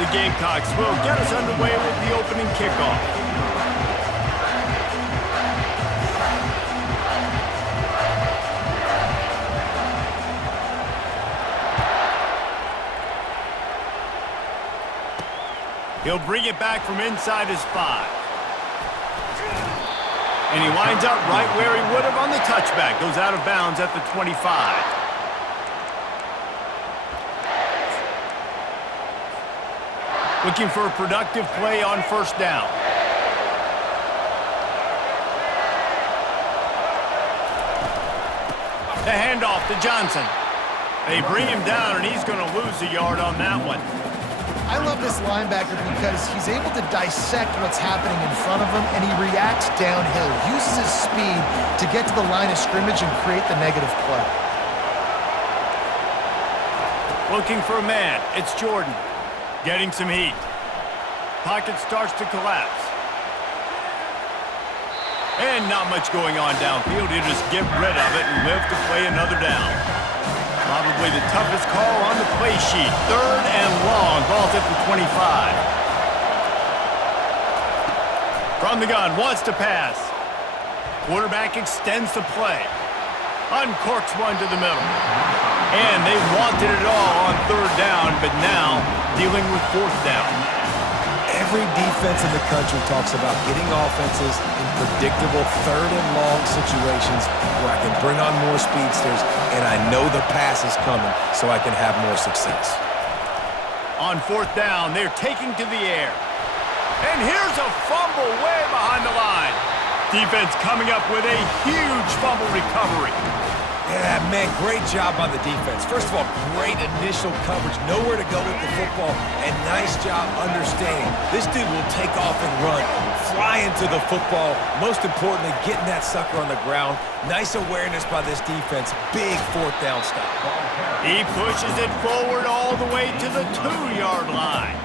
The Gamecocks will get us underway with the opening kickoff. He'll bring it back from inside his 5. And he winds up right where he would have on the touchback. Goes out of bounds at the 25. Looking for a productive play on first down. The handoff to Johnson. They bring him down, and he's going to lose a yard on that one. I love this linebacker because he's able to dissect what's happening in front of him, and he reacts downhill, uses his speed to get to the line of scrimmage and create the negative play. Looking for a man. It's Jordan. Getting some heat. Pocket starts to collapse. And not much going on downfield. He'll just get rid of it and live to play another down. Probably the toughest call on the play sheet. 3rd and long. Ball's at the 25. From the gun, wants to pass. Quarterback extends the play. Uncorks one to the middle. And they wanted it all on 3rd down, but now dealing with 4th down. Every defense in the country talks about getting offenses in predictable 3rd and long situations where I can bring on more speedsters and I know the pass is coming so I can have more success. On 4th down, they're taking to the air. And here's a fumble way behind the line. Defense coming up with a huge fumble recovery. Yeah, man, great job by the defense. First of all, great initial coverage, nowhere to go with the football, and nice job understanding. This dude will take off and run, fly into the football, most importantly, getting that sucker on the ground. Nice awareness by this defense. Big 4th down stop. He pushes it forward all the way to the 2-yard line.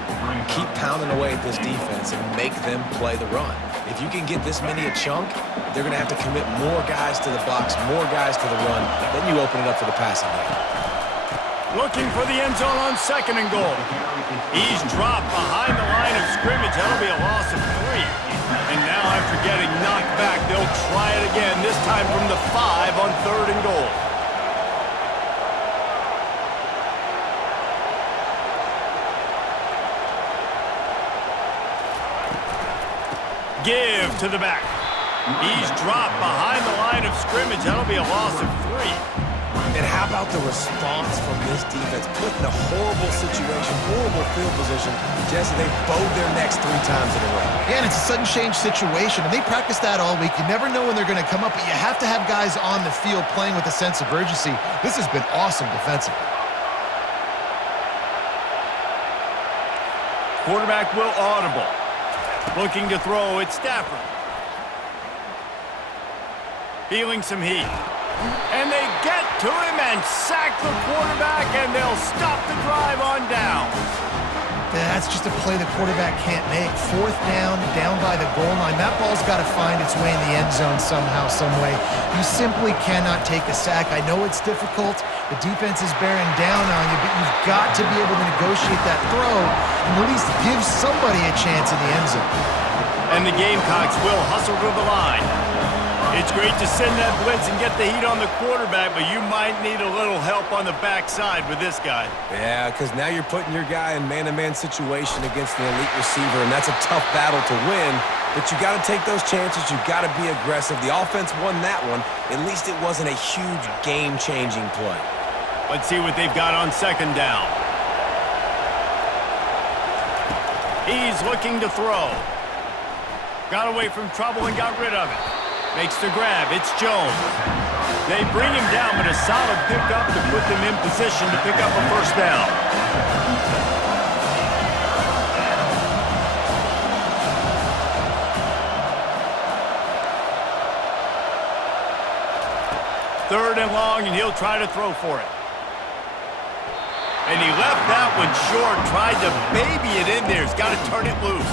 Keep pounding away at this defense and make them play the run. If you can get this many a chunk, they're going to have to commit more guys to the box, more guys to the run. Then you open it up for the passing game. Looking for the end zone on 2nd and goal. He's dropped behind the line of scrimmage. That'll be a loss of 3. And now after getting knocked back, they'll try it again, this time from the 5 on 3rd and goal. Give to the back. He's dropped behind the line of scrimmage. That'll be a loss of 3. And how about the response from this defense? Put in a horrible situation, horrible field position. Jesse, they bowed their necks 3 times in a row. Yeah, and it's a sudden change situation, and they practice that all week. You never know when they're going to come up, but you have to have guys on the field playing with a sense of urgency. This has been awesome defensively. Quarterback will audible. Looking to throw, it's Stafford. Feeling some heat. And they get to him and sack the quarterback, and they'll stop the drive on down. That's just a play the quarterback can't make. 4th down, down by the goal line. That ball's got to find its way in the end zone somehow, some way. You simply cannot take a sack. I know it's difficult. The defense is bearing down on you, but you've got to be able to negotiate that throw and at least give somebody a chance in the end zone. And the Gamecocks will hustle to the line. It's great to send that blitz and get the heat on the quarterback, but you might need a little help on the backside with this guy. Yeah, because now you're putting your guy in man-to-man situation against an elite receiver, and that's a tough battle to win. But you got to take those chances. You got to be aggressive. The offense won that one. At least it wasn't a huge game-changing play. Let's see what they've got on 2nd down. He's looking to throw. Got away from trouble and got rid of it. Makes the grab. It's Jones. They bring him down, but a solid pickup to put them in position to pick up a 1st down. Third and long, and he'll try to throw for it. And he left that one short, tried to baby it in there. He's got to turn it loose.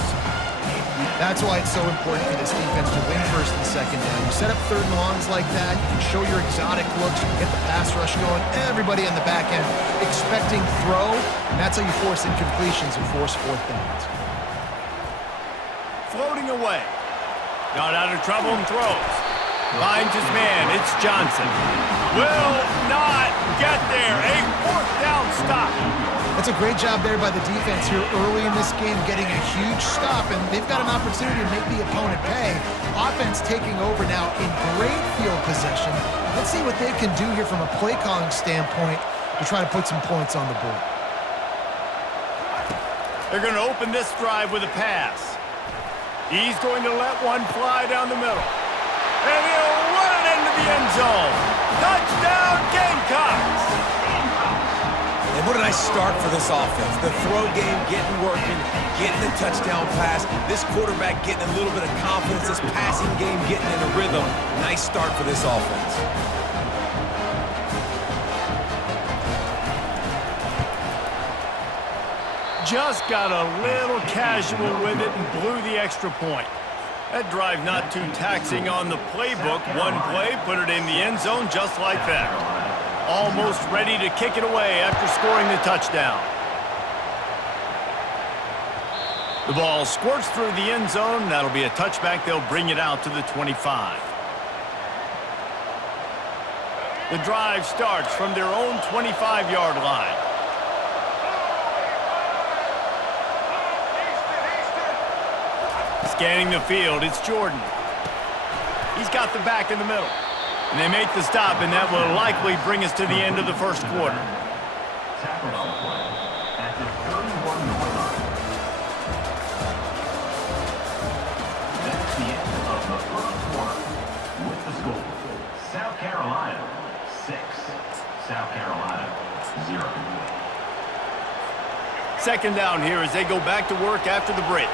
That's why it's so important for this defense to win first and second down. You set up third and longs like that, you can show your exotic looks, you can get the pass rush going, everybody on the back end expecting throw, and that's how you force incompletions and force fourth downs. Floating away. Got out of trouble and throws. Finds his man. It's Johnson. Will not get there. A fourth down stop. That's a great job there by the defense here early in this game, getting a huge stop, and they've got an opportunity to make the opponent pay. Offense taking over now in great field possession. Let's see what they can do here from a play calling standpoint to try to put some points on the board. They're going to open this drive with a pass. He's going to let one fly down the middle. And he'll run it into the end zone. Touchdown, Gamecocks! And what a nice start for this offense. The throw game getting working, getting the touchdown pass. This quarterback getting a little bit of confidence. This passing game getting in a rhythm. Nice start for this offense. Just got a little casual with it and blew the extra point. That drive not too taxing on the playbook. One play, put it in the end zone just like that. Almost ready to kick it away after scoring the touchdown. The ball squirts through the end zone. That'll be a touchback. They'll bring it out to the 25. The drive starts from their own 25-yard line. Scanning the field, it's Jordan. He's got the back in the middle. And they make the stop, and that will likely bring us to the end of the first quarter. Tackle on the play at the 31-yard line. That's the end of the first quarter. With the score, South Carolina 6, South Carolina 0. Second down here as they go back to work after the break.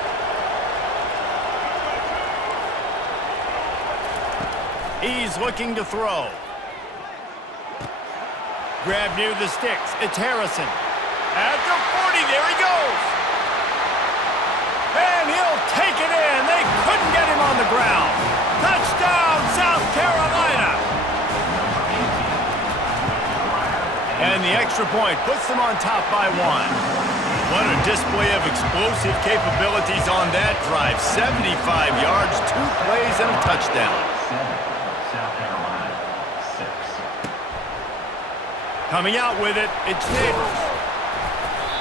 He's looking to throw. Grab near the sticks. It's Harrison. At the 40, there he goes. And he'll take it in. They couldn't get him on the ground. Touchdown, South Carolina. And the extra point puts them on top by 1. What a display of explosive capabilities on that drive. 75 yards, 2 plays, and a touchdown. South Carolina 6. Coming out with it, it's Neighbors.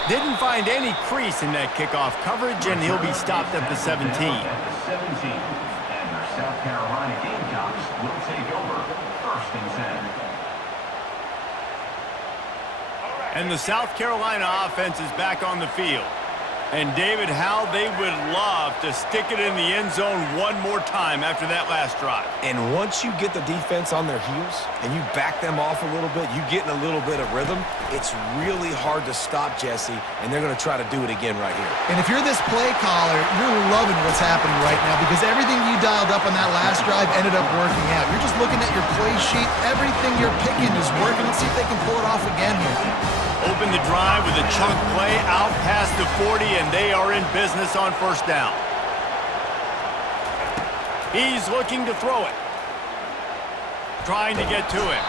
Didn't find any crease in that kickoff coverage, and he'll be stopped at the 17. At the 17, and your South Carolina Gamecocks will take over first and 10. And the South Carolina offense is back on the field. And David, how they would love to stick it in the end zone one more time after that last drive. And once you get the defense on their heels and you back them off a little bit, you get in a little bit of rhythm, it's really hard to stop, Jesse, and they're going to try to do it again right here. And if you're this play caller, you're loving what's happening right now because everything you dialed up on that last drive ended up working out. You're just looking at your play sheet. Everything you're picking is working. Let's see if they can pull it off again here. Open the drive with a chunk play out past the 40, and they are in business on first down. He's looking to throw it. Trying to get to him.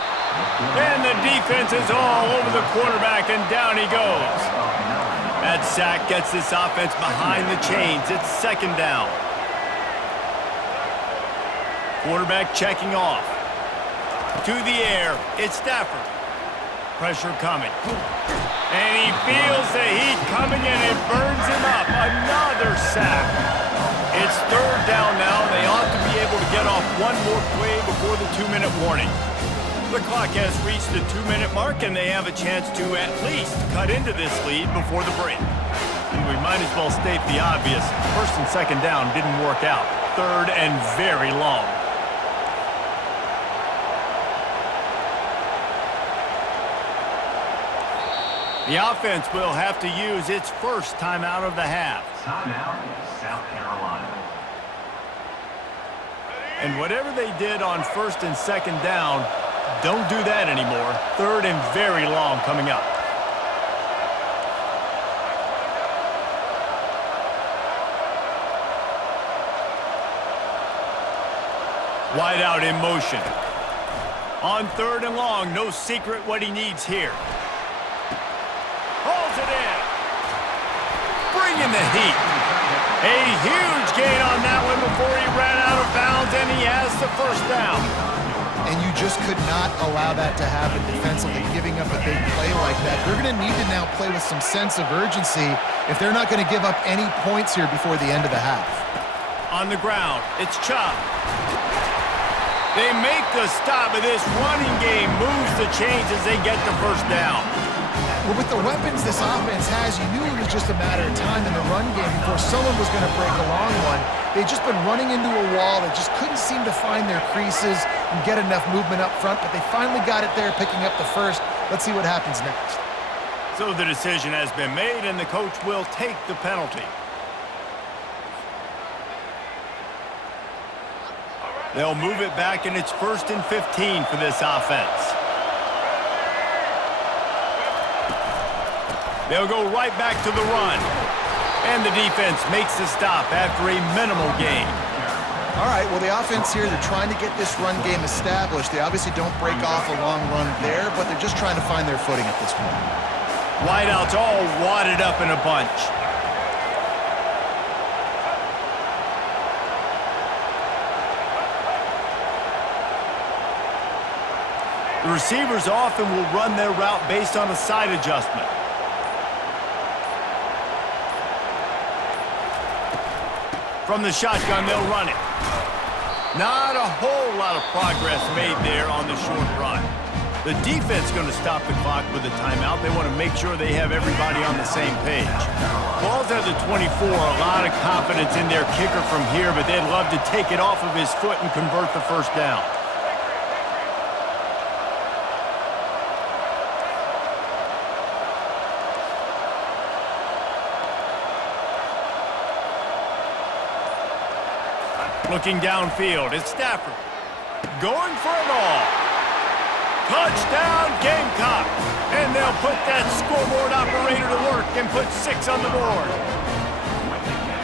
And the defense is all over the quarterback, and down he goes. That sack gets this offense behind the chains. It's second down. Quarterback checking off. To the air, it's Stafford. Pressure coming. And he feels the heat coming and it burns him up. Another sack. It's third down now. They ought to be able to get off one more play before the 2-minute warning. The clock has reached the 2-minute mark and they have a chance to at least cut into this lead before the break. And we might as well state the obvious. First and second down didn't work out. Third and very long. The offense will have to use its first timeout of the half. Timeout, South Carolina. And whatever they did on first and second down, don't do that anymore. Third and very long coming up. Wide out in motion. On 3rd and long, no secret what he needs here. Hauls it in. Bringing the heat. A huge gain on that one before he ran out of bounds, and he has the first down. And you just could not allow that to happen defensively, giving up a big play like that. They're going to need to now play with some sense of urgency if they're not going to give up any points here before the end of the half. On the ground, it's Chubb. They make the stop, but this running game moves the chains as they get the first down. Well, with the weapons this offense has, you knew it was just a matter of time in the run game before someone was going to break a long one. They'd just been running into a wall. They just couldn't seem to find their creases and get enough movement up front, but they finally got it there, picking up the first. Let's see what happens next. So the decision has been made, and the coach will take the penalty. They'll move it back, and it's 1st and 15 for this offense. They'll go right back to the run. And the defense makes the stop after a minimal gain. All right, well, the offense here, they're trying to get this run game established. They obviously don't break off a long run there, but they're just trying to find their footing at this point. Wideouts all wadded up in a bunch. The receivers often will run their route based on a side adjustment. From the shotgun, they'll run it. Not a whole lot of progress made there on the short run. The defense going to stop the clock with a timeout. They want to make sure they have everybody on the same page. Ball's at the 24. A lot of confidence in their kicker from here, but they'd love to take it off of his foot and convert the first down. Looking downfield, it's Stafford. Going for it all. Touchdown, Gamecock. And they'll put that scoreboard operator to work and put 6 on the board.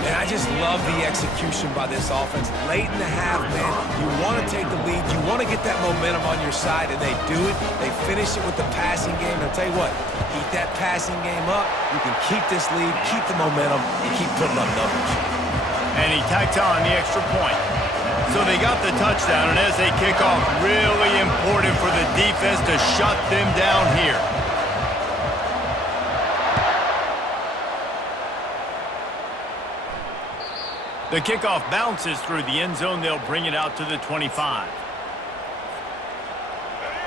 And I just love the execution by this offense. Late in the half, man, you want to take the lead. You want to get that momentum on your side, and they do it. They finish it with the passing game. And I'll tell you what, keep that passing game up. You can keep this lead, keep the momentum, and keep putting up numbers. And he tacked on the extra point. So they got the touchdown, and as they kick off, really important for the defense to shut them down here. The kickoff bounces through the end zone. They'll bring it out to the 25.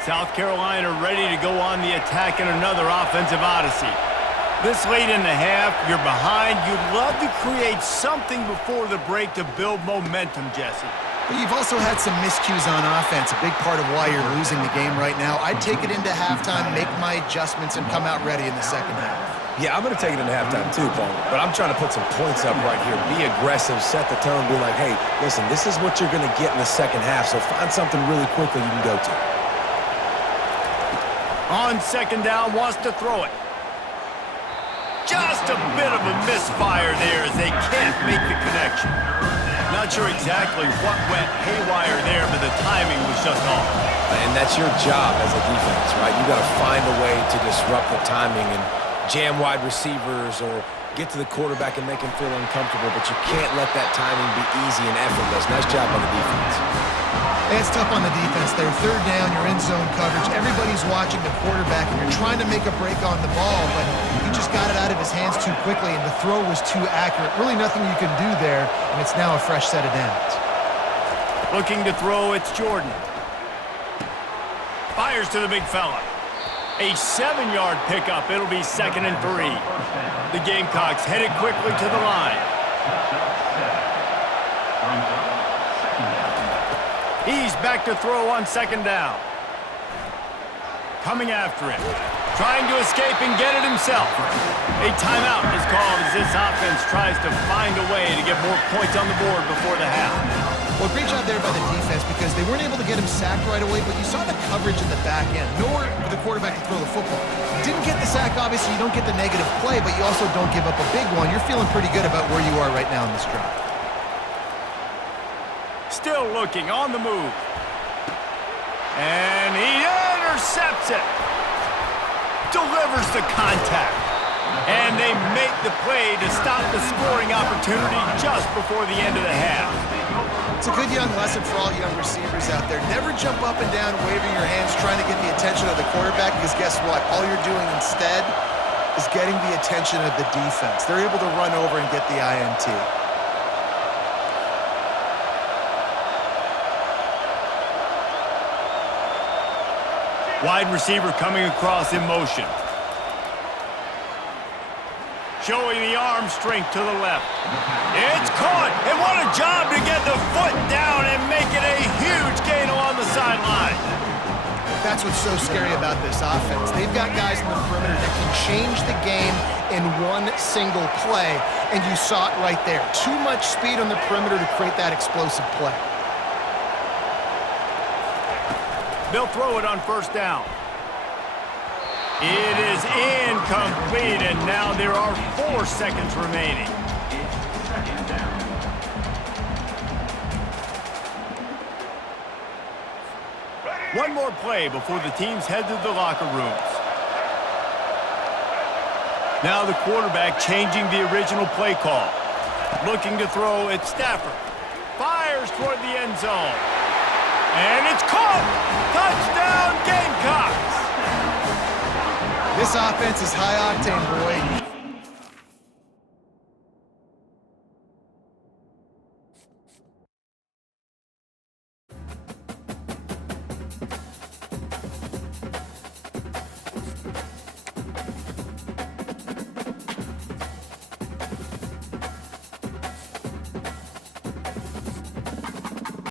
South Carolina ready to go on the attack in another offensive odyssey. This late in the half, you're behind. You'd love to create something before the break to build momentum, Jesse. But you've also had some miscues on offense, a big part of why you're losing the game right now. I'd take it into halftime, make my adjustments, and come out ready in the second half. Yeah, I'm going to take it into halftime too, Paul. But I'm trying to put some points up right here. Be aggressive, set the tone, be like, hey, listen, this is what you're going to get in the second half, so find something really quickly you can go to. On second down, wants to throw it. Just a bit of a misfire there as they can't make the connection. Not sure exactly what went haywire there, but the timing was just off. And that's your job as a defense, right? You got to find a way to disrupt the timing and jam wide receivers or get to the quarterback and make him feel uncomfortable, but you can't let that timing be easy and effortless. Nice job on the defense. It's tough on the defense there. Third down, you're in zone coverage. Everybody's watching the quarterback, and you're trying to make a break on the ball, but he just got it out of his hands too quickly, and the throw was too accurate. Really nothing you can do there, and it's now a fresh set of downs. Looking to throw, it's Jordan. Fires to the big fella. A 7-yard pickup. It'll be 2nd and 3. The Gamecocks headed quickly to the line. He's back to throw on 2nd down. Coming after him. Trying to escape and get it himself. A timeout is called as this offense tries to find a way to get more points on the board before the half. Well, great job there by the defense because they weren't able to get him sacked right away, but you saw the coverage in the back end. Nowhere for the quarterback to throw the football. Didn't get the sack, obviously. You don't get the negative play, but you also don't give up a big one. You're feeling pretty good about where you are right now in this drive. Still looking, on the move. And he intercepts it. Delivers the contact. And they make the play to stop the scoring opportunity just before the end of the half. It's a good young lesson for all young receivers out there. Never jump up and down waving your hands trying to get the attention of the quarterback, because guess what? All you're doing instead is getting the attention of the defense. They're able to run over and get the INT. Wide receiver coming across in motion. Showing the arm strength to the left. It's caught, and what a job to get the foot down and make it a huge gain along the sideline. That's what's so scary about this offense. They've got guys in the perimeter that can change the game in one single play, and you saw it right there. Too much speed on the perimeter to create that explosive play. They'll throw it on first down. It is incomplete, and now there are 4 seconds remaining. Second down. One more play before the teams head to the locker rooms. Now the quarterback changing the original play call. Looking to throw at Stafford. Fires toward the end zone. And it's caught! Touchdown, Gamecocks! This offense is high octane, boy.